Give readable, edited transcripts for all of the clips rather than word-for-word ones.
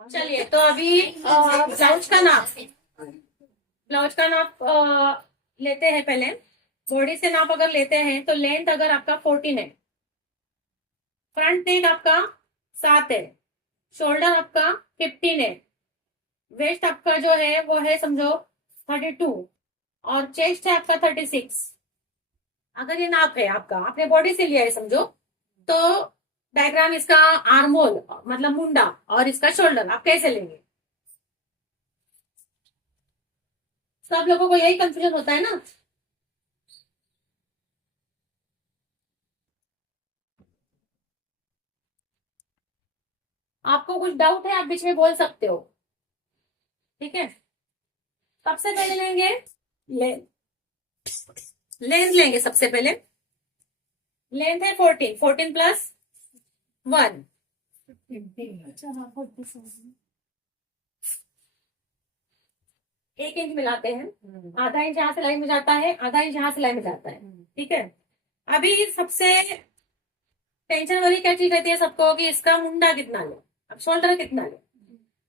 चलिए तो अभी ब्लाउज का नाप लेते हैं पहले। बॉडी से नाप अगर लेते हैं तो लेंथ अगर आपका 14 है, फ्रंट नेक आपका 7 है, शोल्डर आपका 15 है, वेस्ट आपका जो है वो है समझो 32 और चेस्ट है आपका 36। अगर ये नाप है आपका, आपने बॉडी से लिया है समझो, तो डायग्राम इसका आर्मोल मतलब मुंडा और इसका शोल्डर आप कैसे लेंगे? सब लोगों को यही कंफ्यूजन होता है ना। आपको कुछ डाउट है आप बीच में बोल सकते हो, ठीक है। सबसे पहले लेंगे ले, लेंथ लेंगे सबसे पहले। लेंथ है 14, 14 प्लस 1, एक इंच मिलाते हैं। आधा इंच यहाँ सिलाई में जाता है, आधा इंच यहाँ सिलाई में जाता है, ठीक है। अभी सबसे टेंशन वाली क्या चीज रहती है सबको कि इसका मुंडा कितना ले, अब शोल्डर कितना ले।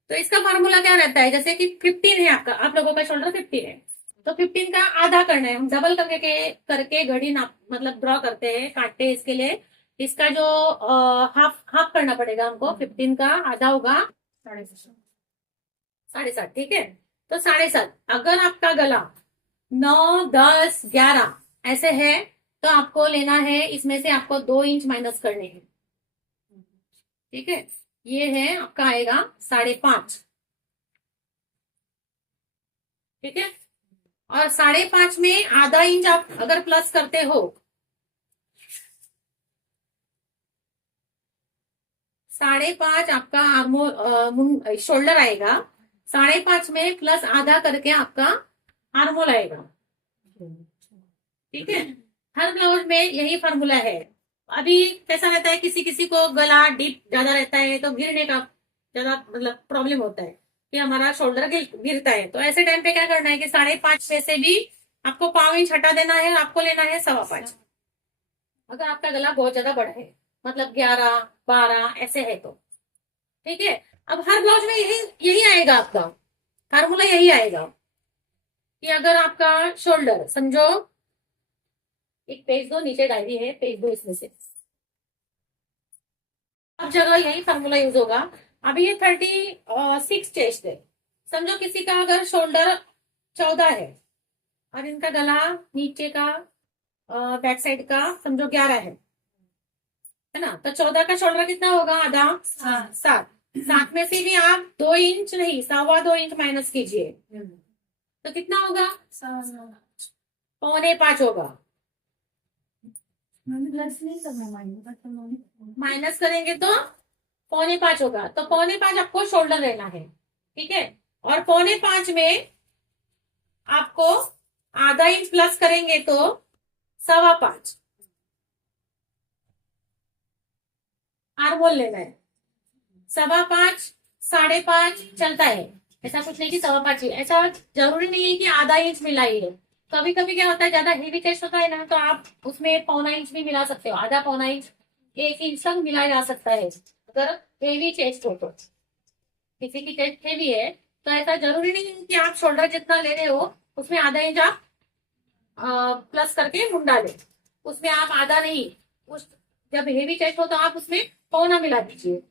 तो इसका फार्मूला क्या रहता है, जैसे कि 15 है आपका, आप लोगों का शोल्डर 15 है, तो 15 का आधा करना है। हम डबल करके घड़ी नाप मतलब ड्रॉ करते हैं, काटते हैं इसके लिए। इसका जो हाफ हाफ करना पड़ेगा हमको। 15 का आधा होगा 7.5, ठीक है। तो 7.5, अगर आपका गला 9, 10, 11 ऐसे है तो आपको लेना है, इसमें से आपको 2 इंच माइनस करने हैं, ठीक है। ये है आपका आएगा 5.5, ठीक है। और 5.5 में आधा इंच आप अगर प्लस करते हो, 5.5 आपका शोल्डर आएगा, 5.5 में प्लस आधा करके आपका आर्मोल आएगा, ठीक है। हर ब्लाउज में यही फॉर्मूला है। अभी कैसा रहता है, किसी किसी को गला डीप ज्यादा रहता है तो गिरने का ज्यादा मतलब प्रॉब्लम होता है कि हमारा शोल्डर गिरता है। तो ऐसे टाइम पे क्या करना है कि 5.5 में से भी आपको 5 इंच हटा देना है और आपको लेना है 5.25। अगर आपका गला बहुत ज्यादा बड़ा है, मतलब 11, 12 ऐसे है तो, ठीक है। अब हर ब्लाउज में यही यही आएगा, आपका फार्मूला यही आएगा कि अगर आपका शोल्डर समझो, एक पेज दो, नीचे डायरी है, पेज दो इसमें से, अब जगह यही फार्मूला यूज होगा। अभी ये 36 चेस्ट है, समझो किसी का अगर शोल्डर 14 है और इनका गला नीचे का बैक साइड का समझो 11 है ना, तो 14 का शोल्डर कितना होगा, आधा 7। 7 में से भी आप 2 इंच नहीं 2.25 इंच माइनस कीजिए, तो कितना होगा, 5.25 होगा। प्लस नहीं करना, माइनस करेंगे तो 5.25 होगा, तो 5.25 आपको शोल्डर लेना है, ठीक है। और 5.25 में आपको आधा इंच प्लस करेंगे तो 5.25 आर्मोल लेना है। 5.25, 5.5 चलता है, ऐसा कुछ नहीं कि 5.25 ही, ऐसा जरूरी नहीं है कि आधा इंच मिला ही है। कभी कभी क्या होता है, ज्यादा हेवी चेस्ट होता है ना, तो आप उसमें 0.25 भी मिला सकते हो, आधा 0.25, 1 इंच तक मिलाया जा सकता है अगर हेवी चेस्ट हो तो। किसी की चेस्ट हेवी है तो ऐसा जरूरी नहीं है कि आप शोल्डर जितना ले रहे हो उसमें आधा इंच आप प्लस करके मुंडा ले, उसमें आप आधा नहीं, उस जब हेवी चेस्ट हो तो आप उसमें पौना मिला दीजिए,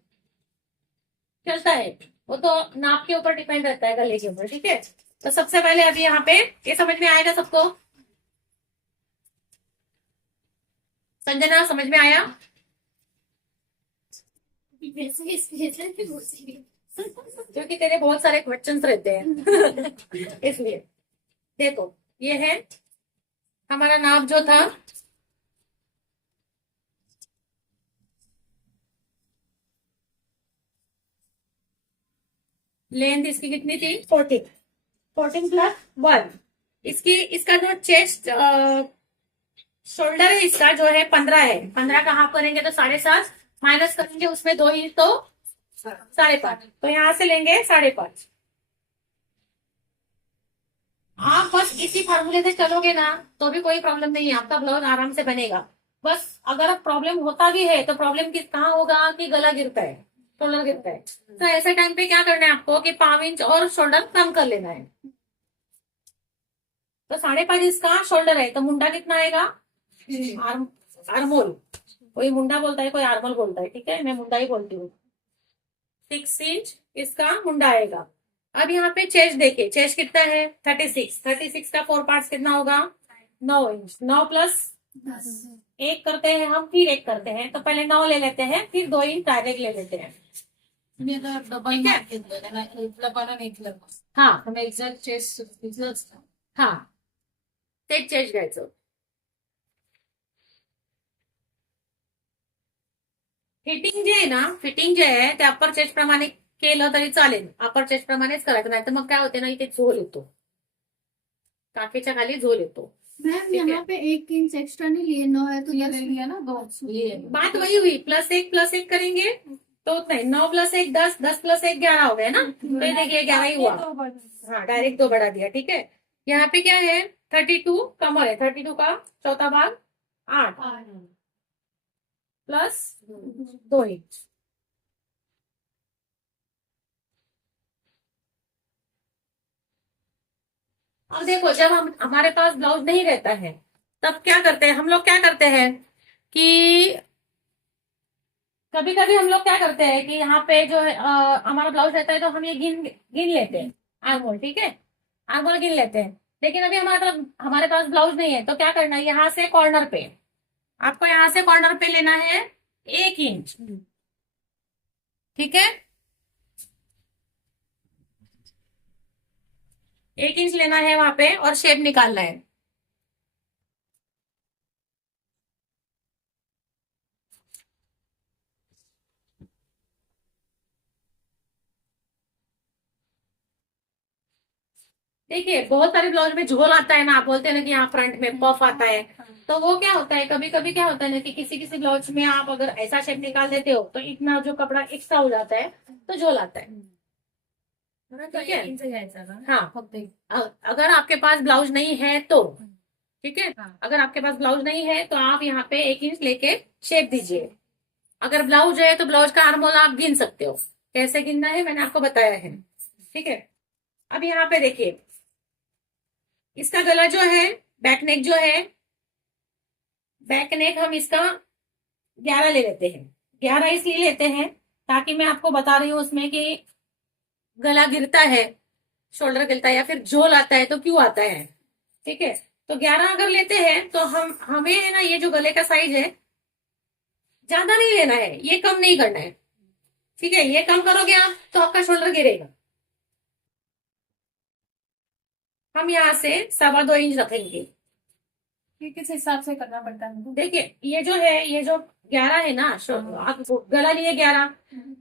चलता है। वो तो नाप के ऊपर डिपेंड रहता है, गले के ऊपर, ठीक है। तो सबसे पहले अभी यहाँ पे ये समझ में आएगा सबको, संजना समझ में आया? क्योंकि तेरे बहुत सारे क्वेश्चंस रहते हैं इसलिए। देखो ये है हमारा नाप जो था, लेंथ इसकी कितनी थी, 14, 14 प्लस 1। इसका जो चेस्ट शोल्डर है इसका जो है 15 है, 15 का हाफ करेंगे तो 7.5, माइनस करेंगे उसमें 2 इंच तो 5.5, तो यहां से लेंगे 5.5। आप बस इसी फार्मूले से चलोगे ना तो भी कोई प्रॉब्लम नहीं है, आपका ब्लाउज आराम से बनेगा। बस अगर प्रॉब्लम होता भी है तो प्रॉब्लम किस कहाँ होगा कि गला गिरता है, शोल्डर गिरता है। तो ऐसे टाइम पे क्या करना है आपको कि 5 इंच और शोल्डर कम कर लेना है। तो 5.5 इसका शोल्डर है, तो मुंडा कितना आएगा? आर्मोल, कोई मुंडा बोलता है कोई आर्मोल बोलता है, ठीक है, मैं मुंडा ही बोलती हूँ। 6 इंच इसका मुंडा आएगा। अब यहाँ पे चेस्ट देखिए, चेस्ट कितना है? 36 का 4 पार्ट्स कितना होगा? 9 इंच। 9 प्लस 1 करते हैं हम, फिर 1 करते हैं, तो पहले 9 ले लेते हैं, फिर 2 इंच डायरेक्ट ले लेते हैं। डबल ठीक है, हाँ हाँ, तेच चेस्ट घ्यायचं। फिटिंग जे आहे ना, फिटिंग जे आहे ते अप्पर चेस्ट प्रमाणे केलं तरी चालेल, अप्पर चेस्ट प्रमाणेच करायचं, नाही तर मग काय होते ना, इथे झोल येतो, काखेच्या खाली झोल येतो। मैम ठीक है। यहाँ पे 1 इंच एक्स्ट्रा नहीं लिए, 9 है तो ये ये ले लिया ना 2 ये बात वही हुई, +1 करेंगे तो उतना ही। 9 + 1 10, 10 + 1 11 हो गया ना, तो ये देखिए 11 ही हुआ। हाँ, डायरेक्ट 2 बढ़ा दिया, ठीक है। यहाँ पे क्या है? 32 कमर है, 32 का चौथा भाग 8 प्लस 2 इंच। अब देखो, जब हमारे पास ब्लाउज नहीं रहता है, तब क्या करते हैं हम लोग? क्या करते हैं कि कभी कभी हम लोग क्या करते हैं कि यहाँ पे जो है हमारा ब्लाउज रहता है, तो हम ये गिन गिन लेते हैं आर्मोल, ठीक है, आर्मोल गिन लेते हैं। लेकिन अभी हमारे पास ब्लाउज नहीं है, तो क्या करना है? यहाँ से कॉर्नर पे, आपको यहाँ से कॉर्नर पे लेना है 1 इंच, ठीक है, 1 इंच लेना है वहां पे और शेप निकालना है। देखिए, बहुत सारे ब्लाउज में झोल आता है ना, आप बोलते हैं ना कि यहाँ फ्रंट में पफ आता है, तो वो क्या होता है, कभी कभी क्या होता है ना कि किसी किसी ब्लाउज में आप अगर ऐसा शेप निकाल देते हो, तो इतना जो कपड़ा एक्स्ट्रा हो जाता है, तो झोल आता है। ठीक है, इनसे घ्यायचा का हाँ, फक्त एक. अगर आपके पास ब्लाउज नहीं है तो, ठीक है, हाँ. अगर आपके पास ब्लाउज नहीं है तो आप यहाँ पे 1 इंच लेके शेप दीजिए। अगर ब्लाउज है तो ब्लाउज का आर्मोल आप गिन सकते हो, कैसे गिनना है मैंने आपको बताया है, ठीक है। अब यहाँ पे देखिए, इसका गला जो है, बैक नेक जो है, बैक नेक हम इसका 11 ले लेते हैं। 11 इसलिए लेते हैं ताकि मैं आपको बता रही हूँ उसमें कि गला गिरता है, शोल्डर गिरता है या फिर झोल आता है तो क्यों आता है, ठीक है। तो 11 अगर लेते हैं तो हमें है ना, ये जो गले का साइज है, ज्यादा नहीं लेना है, ये कम नहीं करना है, ठीक है। ये कम करोगे आप तो आपका शोल्डर गिरेगा। हम यहाँ से 2.25 इंच रखेंगे। ये किस हिसाब से करना पड़ता है? देखिए, ये जो है, ये जो 11 है ना, आप गला लिए 11,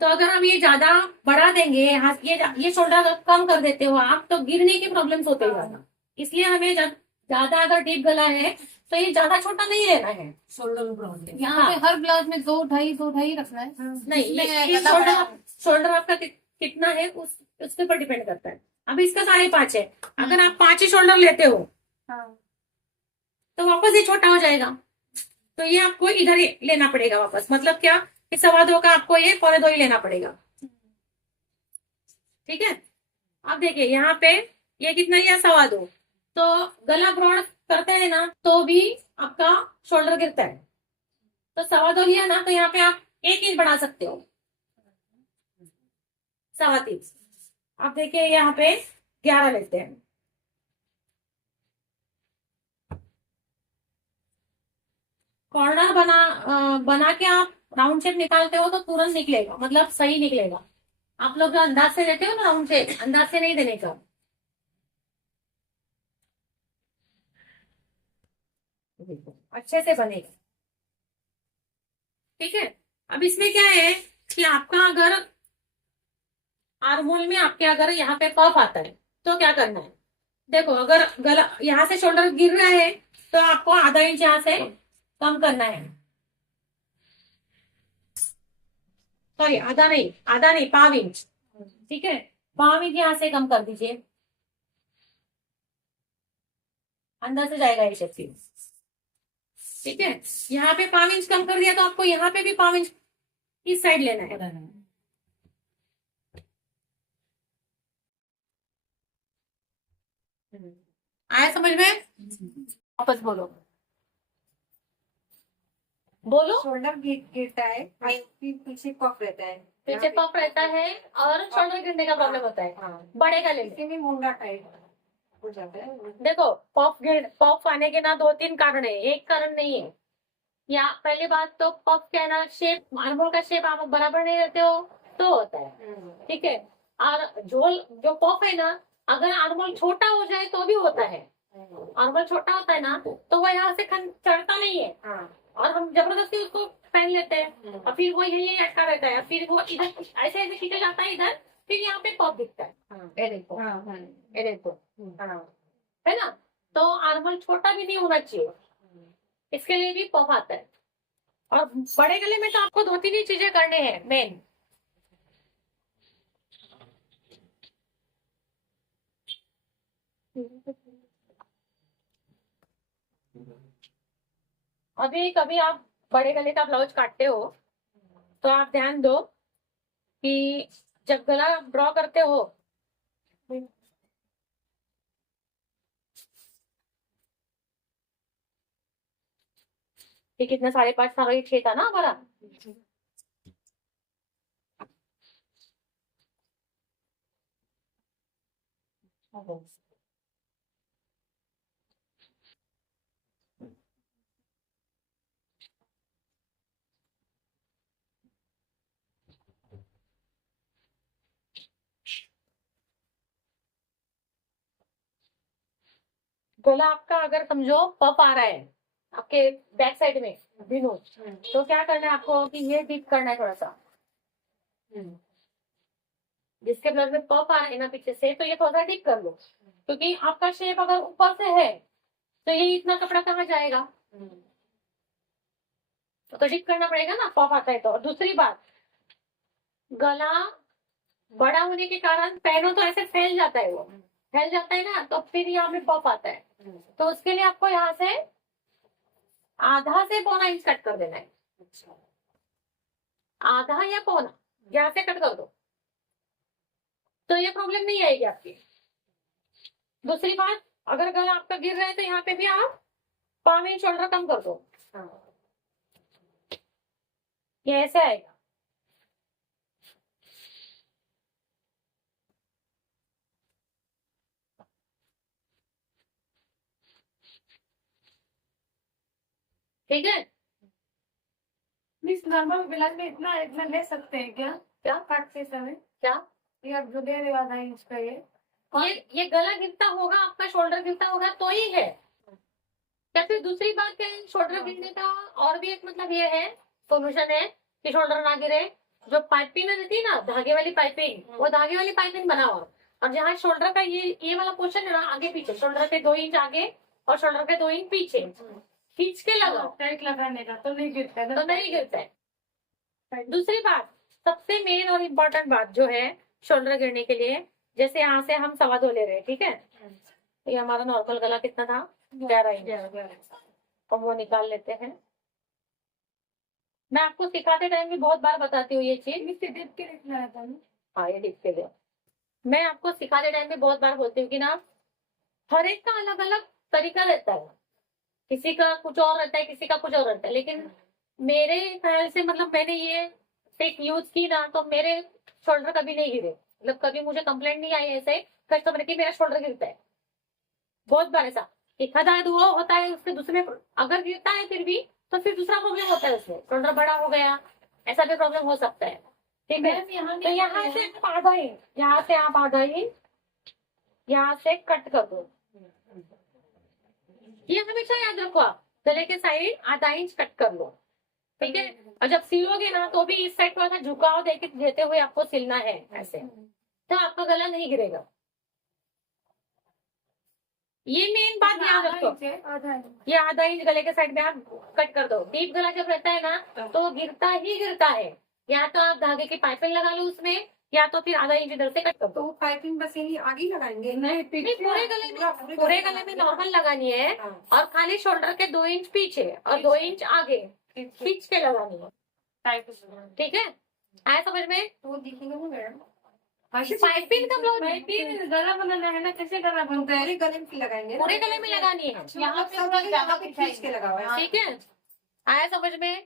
तो अगर हम ये ज्यादा बढ़ा देंगे, हाथ ये शोल्डर कम कर देते हो आप, तो गिरने के प्रॉब्लम्स होते हैं ज्यादा। इसलिए हमें ज्यादा अगर डीप गला है तो ये ज्यादा छोटा नहीं लेना है। शोल्डर प्रॉब्लम यहाँ पे हर ब्लाउज में 2 ढाई रखना है। नहीं, ये शोल्डर आपका कितना है उसके ऊपर डिपेंड करता है। अभी इसका 5.5 है, अगर आप 5 ही शोल्डर लेते हो हाँ, तो वापस ये छोटा हो जाएगा, तो ये आपको इधर ही लेना पड़ेगा वापस। मतलब क्या कि 2.25 का आपको ये 2.25 ही लेना पड़ेगा, ठीक है। अब देखिए यहाँ पे ये कितना लिया? 2.25। तो गला ब्रॉड करते हैं ना तो भी आपका शोल्डर गिरता है, तो 2.25 लिया ना, तो यहाँ पे आप 1 इंच बढ़ा सकते हो, 3.25। अब देखिए यहाँ पे 11 लेते हैं। कॉर्नर बना के आप राउंड शेप निकालते हो तो तुरंत निकलेगा, मतलब सही निकलेगा। आप लोग जो अंदाज से देते हो ना राउंड शेप, अंदाज से नहीं देने का। देखो, अच्छे से बनेगा, ठीक है। अब इसमें क्या है कि आपका अगर आर्मोल में आपके अगर यहाँ पे पफ आता है तो क्या करना है? देखो, अगर गला यहाँ से शोल्डर गिर रहा है तो आपको आधा इंच यहाँ से कम करना है, सॉरी आधा नहीं 1/2 इंच, ठीक है। 1/2 इंच यहाँ से कम कर दीजिए, अंदर से जाएगा ये शक्ति, ठीक है। यहाँ पे 1/2 इंच कम कर दिया तो आपको यहाँ पे भी 1/2 इंच इस साइड लेना है, आया समझ में? वापस बोलो बोलो। शोल्डर गिरता है, पीछे पफ रहता है, पीछे पफ रहता है और शोल्डर गिरने का प्रॉब्लम होता है हाँ, बड़े गले में। इसी में मुंडा टाइट हो जाता है। देखो पफ आने के ना 2-3 कारण है, एक कारण नहीं है। या पहली बात तो पफ क्या है ना, शेप आर्मोल का शेप आप बराबर नहीं रहते हो तो होता है, ठीक है। और जो पफ है ना, अगर आर्मोल छोटा हो जाए तो भी होता है। आर्मोल छोटा होता है ना तो वो यहाँ से चढ़ता नहीं है और हम जबरदस्ती उसको पहन लेते हैं और फिर वो यही अटका रहता है, फिर वो इधर ऐसे ऐसे खींचा जाता है इधर, फिर यहाँ पे पफ दिखता है। ये देखो, ये देखो, है ना। तो आर्मोल छोटा भी नहीं होना चाहिए, इसके लिए भी पफ आता है। और बड़े गले में तो आपको 2-3 ही चीजें करने हैं मेन। अभी कभी आप बड़े गले का ब्लाउज काटते हो तो आप ध्यान दो कि जब गला ड्रॉ करते हो कि कितना 5.5 था, 6 था ना हमारा। गला आपका अगर समझो पफ आ रहा है आपके बैक साइड में दिनों, तो क्या करना है आपको कि ये डीप करना है थोड़ा सा। जिसके ब्लड में पफ आ रहा है ना पीछे से, तो ये थोड़ा सा डीप कर लो, क्योंकि आपका शेप अगर ऊपर से है तो ये इतना कपड़ा कहाँ जाएगा, तो डीप करना पड़ेगा ना पफ आता है तो। और दूसरी बात, गला बड़ा होने के कारण पैरों तो ऐसे फैल जाता है, वो फैल जाता है ना, तो फिर यहाँ पे पफ आता है। तो उसके लिए आपको यहाँ से आधा से पौना इंच कट कर देना है, आधा या पौना, यहाँ से कट कर दो तो ये प्रॉब्लम नहीं आएगी आपकी। दूसरी बात, अगर गला आपका गिर रहा है तो यहाँ पे भी आप 5 इंच शोल्डर कम कर दो, ये ऐसे आएगा। ठीक है। मिस नॉर्मल ब्लाउज में इतना इतना ले सकते हैं क्या? क्या काटते समय क्या ये आप जो दे रहे हो आधा इंच का ये गला गिरता होगा, आपका शोल्डर गिरता होगा तो ही है। या फिर दूसरी बात क्या है, शोल्डर गिरने का और भी एक मतलब ये है, सोल्यूशन है कि शोल्डर ना गिरे। जो पाइपिंग रहती है ना, धागे वाली पाइपिंग, वो धागे वाली पाइपिंग बनाओ। और जहाँ शोल्डर का ये वाला पोर्शन है ना, आगे पीछे शोल्डर के 2 इंच आगे और शोल्डर के 2 इंच पीछे खींच के लगाओ, टाइट लगाने का तो नहीं गिरता है, तो नहीं गिरता है। दूसरी बात, सबसे मेन और इम्पोर्टेंट बात जो है शोल्डर गिरने के लिए, जैसे यहाँ से हम 2.25 ले रहे हैं, ठीक है, तो ये हमारा नॉर्मल गला कितना था, 11 इंच, तो वो निकाल लेते हैं। मैं आपको सिखाते टाइम भी बहुत बार बताती हूँ ये चीज। इससे देख के रखना है था ना। हाँ, ये लिख के दो। मैं आपको सिखाते टाइम भी बहुत बार बोलती हूँ कि ना, हर एक का अलग अलग तरीका रहता है, किसी का कुछ और रहता है, किसी का कुछ और रहता है, लेकिन मेरे ख्याल से मतलब मैंने ये टेक यूज की ना, तो मेरे शोल्डर कभी नहीं गिरे, मतलब कभी मुझे कंप्लेंट नहीं आई ऐसे कस्टमर की मेरा शोल्डर गिरता है। बहुत बार ऐसा एक आधा वो होता है, उसके दूसरे अगर गिरता है फिर भी तो फिर दूसरा प्रॉब्लम होता है, उसमें शोल्डर बड़ा हो गया, ऐसा भी प्रॉब्लम हो सकता है, ठीक है। तो यहाँ से आप आधा इंच, यहाँ से आप आधा इंच यहाँ से कट कर दो, ये हमेशा याद रखो आप, गले के साइड आधा इंच कट कर लो, ठीक है। और जब सिलोगे ना तो भी इस साइड थोड़ा सा झुकाव देते हुए आपको सिलना है ऐसे, तो आपका गला नहीं गिरेगा। ये मेन बात याद रखो, ये आधा इंच गले के साइड में आप कट कर दो। डीप गला जब रहता है ना तो गिरता ही गिरता है, या तो आप धागे की पाइपिंग लगा लो उसमें, या तो फिर आधा इंच इधर से कट कर दो। तो पाइपिंग बस यही आगे लगाएंगे? नहीं, पूरे गले में नॉर्मल लगानी है, और खाली शोल्डर के 2 इंच पीछे और 2 इंच आगे खींच के लगानी है, ठीक है। आया समझ में? तो वो दिखेगा ना मैडम? पाइपिंग का ब्लाउज पाइपिंग गला बनाना है ना, कैसे गला बनता है? पूरे गले में लगाएंगे ना। पूरे गले में लगानी है। यहाँ पे थोड़ा ज्यादा खींच के लगाओ ऐसे। ठीक है, आया समझ में?